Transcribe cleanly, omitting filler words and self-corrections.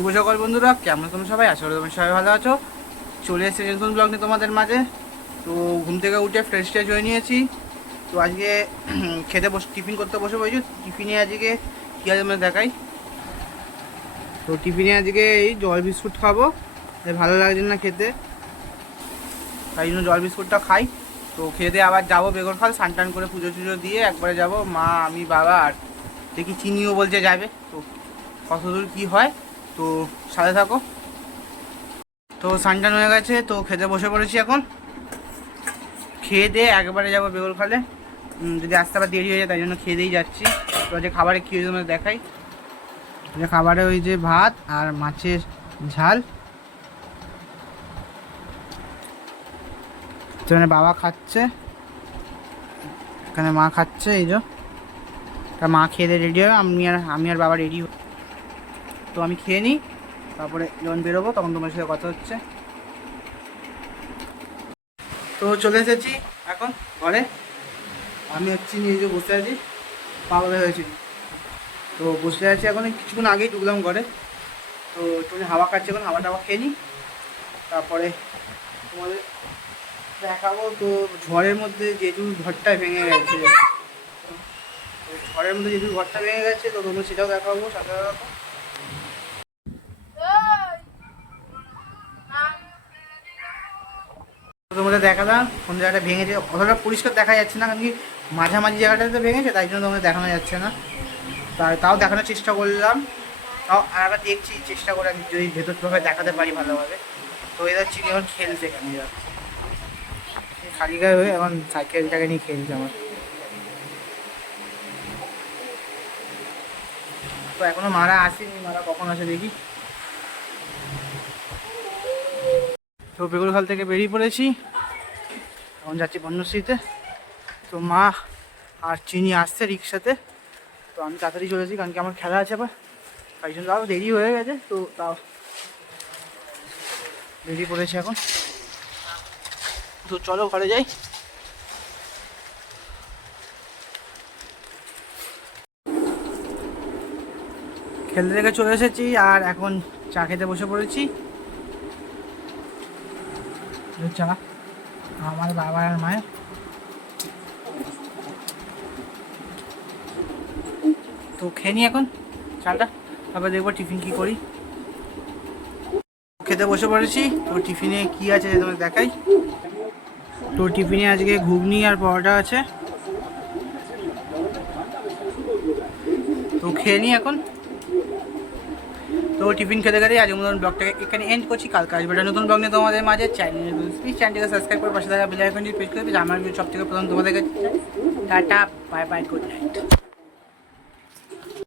শুভ সকাল বন্ধুরা, কেমন তোমরা সবাই? আশা করি তোমরা সবাই ভালো আছো। চলে এসেছি নতুন ব্লগ নিয়ে তোমাদের মাঝে। তো ঘুম থেকে উঠে ফ্রেশ ট্রেশ হয়ে নিয়েছি। তো আজকে খেতে টিফিন করতে বসে পড়েছি। টিফিনে আজকে কী আছে আমরা দেখাই। তো টিফিনে আজকে এই জল বিস্কুট খাবো, ভালো লাগছে না খেতে, তাই জন্য জল বিস্কুটটা খাই। তো খেতে আবার যাবো বেগুনখাল, স্নান টান করে পুজো টুজো দিয়ে একবারে যাব। মা, আমি, বাবা, আর দেখি চিনিও বলছে যাবে। তো কতদূর কী হয়, তো সাথে থাকো। তো স্নান হয়ে গেছে, তো খেতে বসে পড়েছি। এখন খেয়ে দিয়ে একবারে যাবো বেগুনখালে, যদি আসতে আবার দেরি হয়ে যায়, তাই জন্য খেয়ে দিয়েই যাচ্ছি। তো যে খাবারে কী হয়েছে তোমাদের দেখাই। যে খাবারে ওই যে ভাত আর মাছের ঝাল। তো এখানে বাবা খাচ্ছে, এখানে মা খাচ্ছে। এই যে তা মা খেয়ে দিয়ে রেডি হবে, আমি আর বাবা রেডি। তো আমি খেয়ে নিই, তারপরে যখন বেরোবো তখন তোমার সাথে কথা হচ্ছে। তো চলে এসেছি এখন ঘরে। আমি হচ্ছি নিয়ে যে বসে আছি, পাগল হয়েছি। তো বসে আছি এখন, কিছুক্ষণ আগেই ঢুকলাম ঘরে। তো একটু হাওয়া খাচ্ছে, এখন হাওয়া টাওয়া খেয়ে নিই, তারপরে তোমাদের দেখাবো। তো ঝড়ের মধ্যে জেজুর ঘরটা ভেঙে গেছে, ঝড়ের মধ্যে জেজুর ঘরটা ভেঙে গেছে, তো তোমরা সেটাও দেখাবো সাথে সাথে। তোমাদের দেখালাম কোন জায়গাটা ভেঙেছে, অতটা পরিষ্কার দেখা যাচ্ছে না, কারণ কি মাঝামাঝি জায়গাটাতে ভেঙেছে, তাই জন্য তোমাদের দেখানো যাচ্ছে না। তাও দেখানোর চেষ্টা করলাম, তাও আর একবার দেখছি চেষ্টা করে আমি যদি ভেতরভাবে দেখাতে পারি ভালোভাবে। তো এদের চিনি এখন খেলছে, এখানে যাচ্ছে খালি গায়ে হয়ে, এখন সাইকেলটাকে নিয়ে খেলছে আমার। তো এখনো মারা আসেনি, মারা কখন আসে দেখি। তো বেগুনখাল থেকে বেরিয়ে পড়েছি, এখন যাচ্ছি বন্যশ্রীতে। তো মা আর চিনি আসছে রিক্সাতে, তো আমি তাড়াতাড়ি চলেছি, কারণ কি আমার খেলা আছে আবার, তাই জন্য তাও দেরি হয়ে গেছে। তো তাও বেরিয়ে পড়েছি এখন। তো চলো ঘরে যাই। খেলতে থেকে চলে এসেছি, আর এখন চা খেতে বসে পড়েছি। চা আমার বাবা আর মায়ের। তো খেয়ে নিই এখন চাটা, তারপর দেখবো টিফিন কী করি। খেতে বসে পড়েছি। তো টিফিনে কি আছে তোমাদের দেখাই। তো টিফিনে আজকে ঘুগনি আর পরোটা আছে, তো খেয়ে নিই এখন। তো টিফিন খেতে খেতে আজকের মতন ব্লগটাকে এখানে এন্ড করছি। কালকে আসবে একটা নতুন ব্লগ নিয়ে তোমাদের মাঝে। চ্যানেলটাকে সাবস্ক্রাইব করে পাশে থাকা বেল আইকনটি প্রেস করে দিলে আমার সব থেকে প্রথম তোমাদের কাছে। Tata, bye bye, good night.